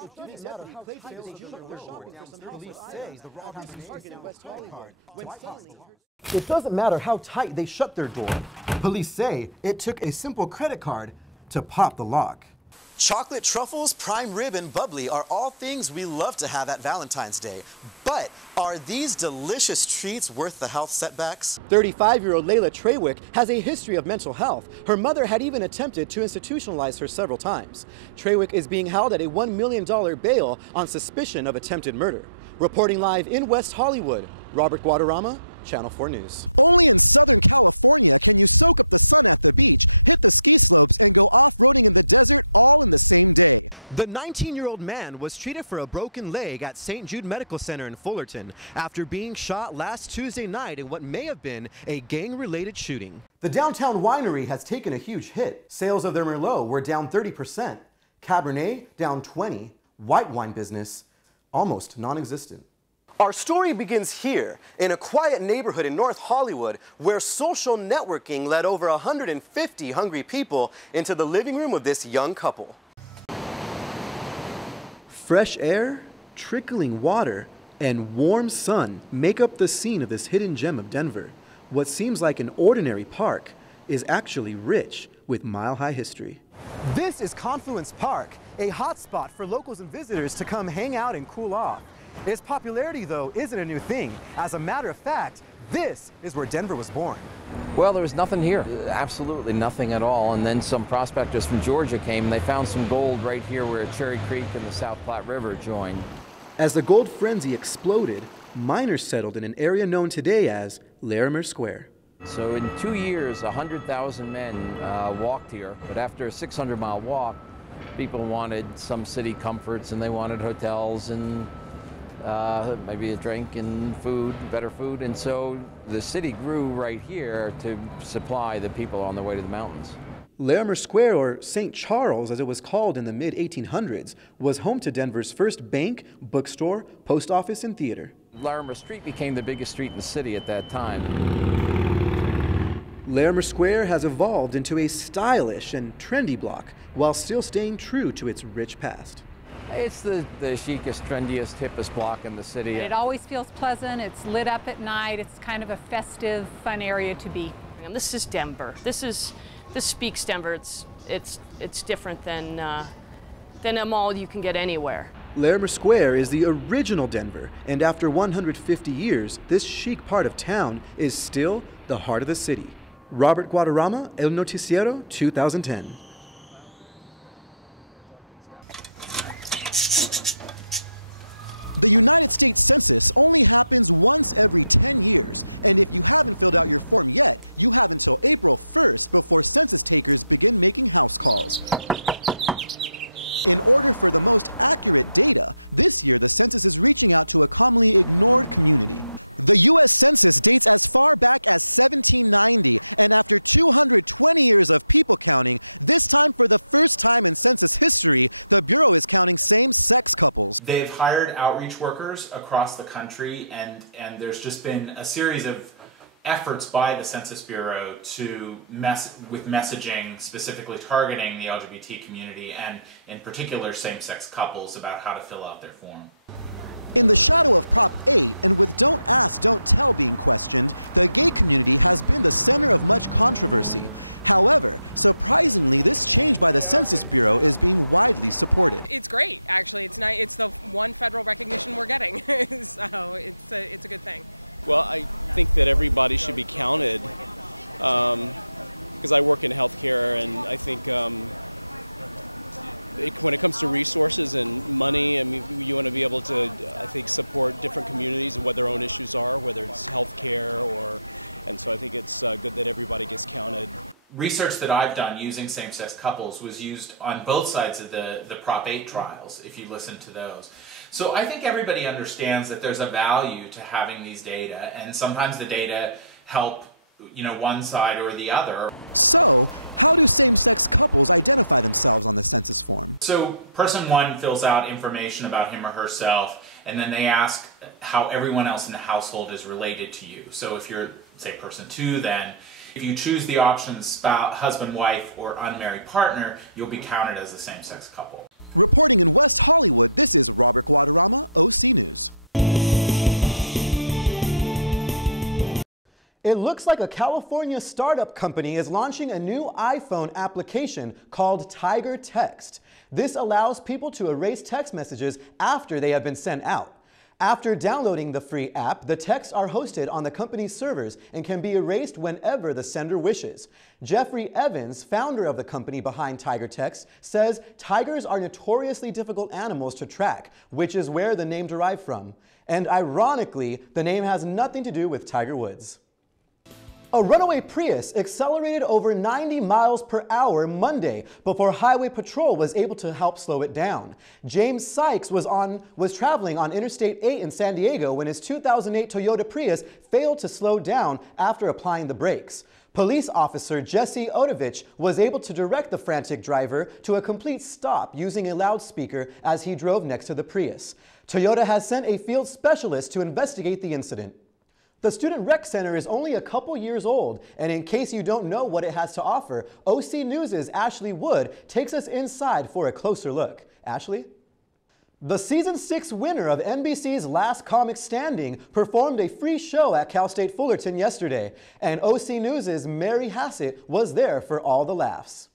It doesn't matter how tight they shut their door. Police say the robber used a simple credit card to pop the lock. It doesn't matter how tight they shut their door. Police say it took a simple credit card to pop the lock. Chocolate truffles, prime rib, and bubbly are all things we love to have at Valentine's Day. But are these delicious treats worth the health setbacks? Only in Southern California can you soak up the sun at the beach, hit the ski slopes, and go off-roading in the desert all in the same day. The 19-year-old man was treated for a broken leg at St. Jude Medical Center in Fullerton after being shot last Tuesday night in what may have been a gang-related shooting. The downtown winery has taken a huge hit. Sales of their Merlot were down 30%, Cabernet down 20%, white wine business almost non-existent. Our story begins here, in a quiet neighborhood in North Hollywood, where social networking led over 150 hungry people into the living room of this young couple. Fresh air, trickling water, and warm sun make up the scene of this hidden gem of Denver. What seems like an ordinary park is actually rich with mile-high history. This is Confluence Park, a hotspot for locals and visitors to come hang out and cool off. Its popularity, though, isn't a new thing. As a matter of fact, this is where Denver was born. Well, there was nothing here, absolutely nothing at all. And then some prospectors from Georgia came and they found some gold right here where Cherry Creek and the South Platte River join. As the gold frenzy exploded, miners settled in an area known today as Larimer Square. So in 2 years, 100,000 men walked here, but after a 600-mile walk, people wanted some city comforts and they wanted hotels and maybe a drink and food, better food. And so the city grew right here to supply the people on their way to the mountains. Larimer Square, or St. Charles as it was called in the mid-1800s, was home to Denver's first bank, bookstore, post office, and theater. Larimer Street became the biggest street in the city at that time. Larimer Square has evolved into a stylish and trendy block while still staying true to its rich past. It's the chicest, trendiest, hippest block in the city. It always feels pleasant. It's lit up at night. It's kind of a festive, fun area to be. And this is Denver. This speaks Denver. It's different than a mall you can get anywhere. Larimer Square is the original Denver, and after 150 years, this chic part of town is still the heart of the city. Robert Guaderrama, El Noticiero, 2010. The United States Census only happens once every 10 years, and if you haven't filled out your form yet, you have until April 1st before census takers begin making house calls. In order for the most accurate data, this year the census is reaching out to a commonly ignored community. The U.S. Census dates as far back as 1790, and after 220 years of people counting, this time for the first time in census history, the Bureau is counting same-sex couples. They've hired outreach workers across the country, and there's just been a series of efforts by the Census Bureau to with messaging specifically targeting the LGBT community and in particular same-sex couples about how to fill out their form. In the shadow of Prop 8 and with Don't Ask, Don't Tell being questioned, the gay community has been the center of much controversy. However, surprisingly, this change by the Census Bureau is being widely supported. It's great, actually. It's nice. It's the one federal recognition we're getting, so it's a good thing. Well, I think that everybody should be counted because I work in healthcare, and I think when it comes to resources and money, I mean, you want to be able to, I think, support different communities and what their own issues are, whether it's healthcare and so I think it's good that everybody gets counted. Research that I've done using same-sex couples was used on both sides of the Prop 8 trials, if you listen to those. So I think everybody understands that there's a value to having these data, and sometimes the data help, one side or the other. So, how do same-sex couples identify themselves on the census form? So person one fills out information about him or herself, and then they ask how everyone else in the household is related to you. So if you're, say, person two, then if you choose the options spouse, husband, wife, or unmarried partner, you'll be counted as a same-sex couple. Reporting in West Hollywood, this is Robert Guaderrama, OC News. It looks like a California startup company is launching a new iPhone application called Tiger Text. This allows people to erase text messages after they have been sent out. After downloading the free app, the texts are hosted on the company's servers and can be erased whenever the sender wishes. Jeffrey Evans, founder of the company behind Tiger Text, says tigers are notoriously difficult animals to track, which is where the name derived from. And ironically, the name has nothing to do with Tiger Woods. A runaway Prius accelerated over 90 miles per hour Monday before Highway Patrol was able to help slow it down. James Sykes was traveling on Interstate 8 in San Diego when his 2008 Toyota Prius failed to slow down after applying the brakes. Police officer Jesse Odovich was able to direct the frantic driver to a complete stop using a loudspeaker as he drove next to the Prius. Toyota has sent a field specialist to investigate the incident. The Student Rec Center is only a couple years old, and in case you don't know what it has to offer, OC News' Ashley Wood takes us inside for a closer look. Ashley? The Season 6 winner of NBC's Last Comic Standing performed a free show at Cal State Fullerton yesterday, and OC News' Mary Hassett was there for all the laughs.